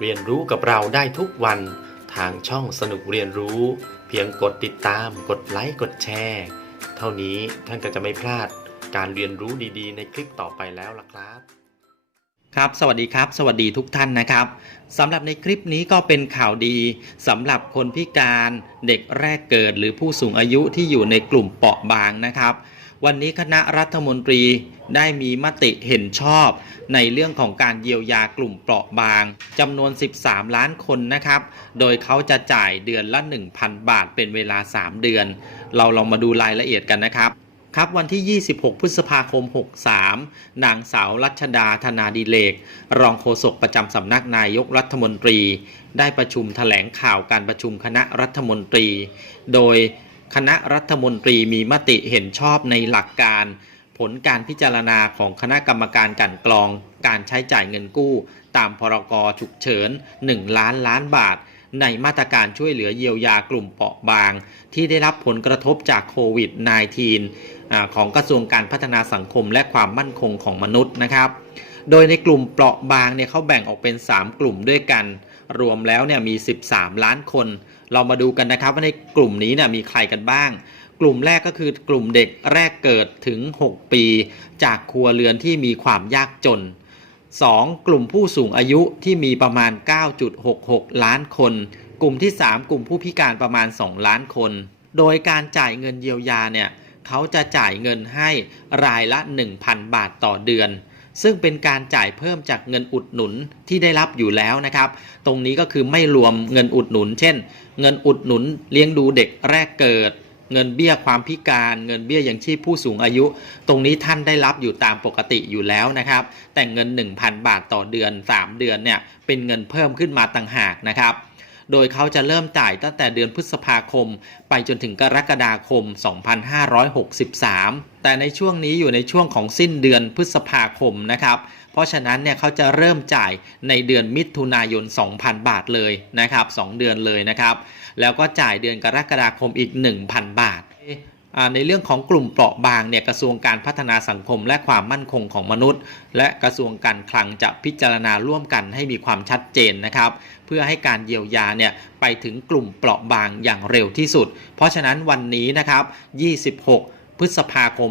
เรียนรู้กับเราได้ทุกวันทางช่องสนุกเรียนรู้ เพียงกดติดตาม กดไลค์กดแชร์ เท่านี้ท่านก็จะไม่พลาดการเรียนรู้ดีๆ ในคลิปต่อไปแล้วล่ะครับครับ สวัสดีครับ สวัสดีทุกท่านนะครับสำหรับในคลิปนี้ก็เป็นข่าวดีสำหรับคนพิการเด็กแรกเกิดหรือผู้สูงอายุที่อยู่ในกลุ่มเปราะบางนะครับ วันนี้คณะรัฐมนตรีได้มีมติเห็นชอบ ในเรื่องของการเยียวยากลุ่มเปราะบางจำนวน 13 ล้านคนนะครับ โดยเขาจะจ่ายเดือนละ 1,000 บาทเป็นเวลา 3 เดือน เราลองมาดูรายละเอียดกันนะครับครับวันที่ 26 พฤษภาคม 63 นางสาวรัชดาธนาดิเลก รองโฆษกประจำสำนักนายกรัฐมนตรี ได้ประชุมแถลงข่าวการประชุมคณะรัฐมนตรี โดย คณะรัฐมนตรีมีมติเห็นชอบในหลักการ ผลการพิจารณาของคณะกรรมการกันกรอง การใช้จ่ายเงินกู้ ตามพรกฉุกเฉิน 1 ล้านล้านบาท ในมาตรการช่วยเหลือเยียวยากลุ่มเปราะบาง ที่ได้รับผลกระทบจากโควิด -19 ของกระทรวงการพัฒนาสังคมและความมั่นคงของมนุษย์นะครับ โดยในกลุ่มเปราะบางเนี่ยเขาแบ่งออกเป็น 3 กลุ่มด้วยกัน รวมแล้วเนี่ยมี 13 ล้านคน เรามาดูกันนะครับว่าในกลุ่มนี้เนี่ยมีใครกันบ้าง กลุ่มแรกก็คือกลุ่มเด็กแรกเกิดถึง 6 ปี จากครัวเรือนที่มีความยากจน 2. กลุ่มผู้สูงอายุที่มีประมาณ 9.66 ล้านคน กลุ่มที่ 3 กลุ่มผู้พิการประมาณ 2 ล้านคน โดยการจ่ายเงินเยียวยาเนี่ยเขาจะจ่ายเงินให้รายละ 1,000 บาทต่อเดือน ซึ่งเป็นการจ่ายเพิ่มจากเงินอุดหนุนที่ได้รับอยู่แล้วนะครับ ตรงนี้ก็คือไม่รวมเงินอุดหนุน เช่น เงินอุดหนุนเลี้ยงดูเด็กแรกเกิด เงินเบี้ยความพิการ เงินเบี้ยยังชีพผู้สูงอายุ ตรงนี้ท่านได้รับอยู่ตามปกติอยู่แล้วนะครับ แต่เงิน 1,000 บาทต่อเดือน 3 เดือนเนี่ยเป็นเงินเพิ่มขึ้นมาต่างหากนะครับ โดยเขาจะเริ่มจ่ายตั้งแต่เดือนพฤษภาคม ไปจนถึงกรกฎาคม 2563 แต่ในช่วงนี้อยู่ในช่วงของสิ้นเดือนพฤษภาคมนะครับ เพราะฉะนั้นเนี่ยเขาจะเริ่มจ่ายในเดือนมิถุนายน 2,000 บาทเลยนะครับ 2 เดือนเลยนะครับ แล้วก็จ่ายเดือนกรกฎาคมอีก 1,000 บาทอ่า ในเรื่องของกลุ่มเปราะบางเนี่ยกระทรวงการพัฒนาสังคมและความมั่นคงของมนุษย์ และกระทรวงการคลังจะพิจารณาร่วมกันให้มีความชัดเจนนะครับ เพื่อให้การเยียวยาเนี่ยไปถึงกลุ่มเปราะบางอย่างเร็วที่สุด เพราะฉะนั้นวันนี้นะครับ 26 พฤษภาคม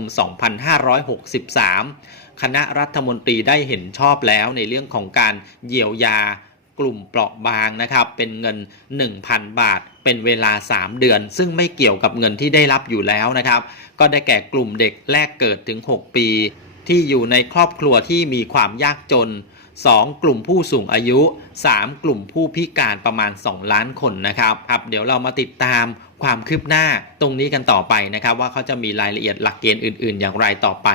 2563 คณะรัฐมนตรีได้เห็นชอบแล้วในเรื่องของการเยียวยา กลุ่มเปราะบางนะครับ เป็นเงิน 1,000 บาท เป็นเวลา 3 เดือน ซึ่งไม่เกี่ยวกับเงินที่ได้รับอยู่แล้วนะครับ ก็ได้แก่กลุ่มเด็กแรกเกิดถึง 6 ปี ที่อยู่ในครอบครัวที่มีความยากจน 2 กลุ่มผู้สูงอายุ 3 กลุ่มผู้พิการประมาณ 2 ล้านคนนะครับครับ เดี๋ยวเรามาติดตามความคืบหน้าตรงนี้กันต่อไปนะครับ ว่าเขาจะมีรายละเอียดหลักเกณฑ์อื่น ๆ อย่างไรต่อไป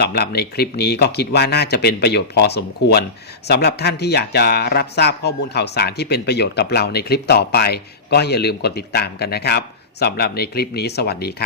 สำหรับในคลิปนี้ก็คิดว่าน่าจะเป็นประโยชน์พอสมควรสำหรับท่านที่อยากจะรับทราบข้อมูลข่าวสารที่เป็นประโยชน์กับเราในคลิปต่อไป ก็อย่าลืมกดติดตามกันนะครับสำหรับในคลิปนี้สวัสดีครับ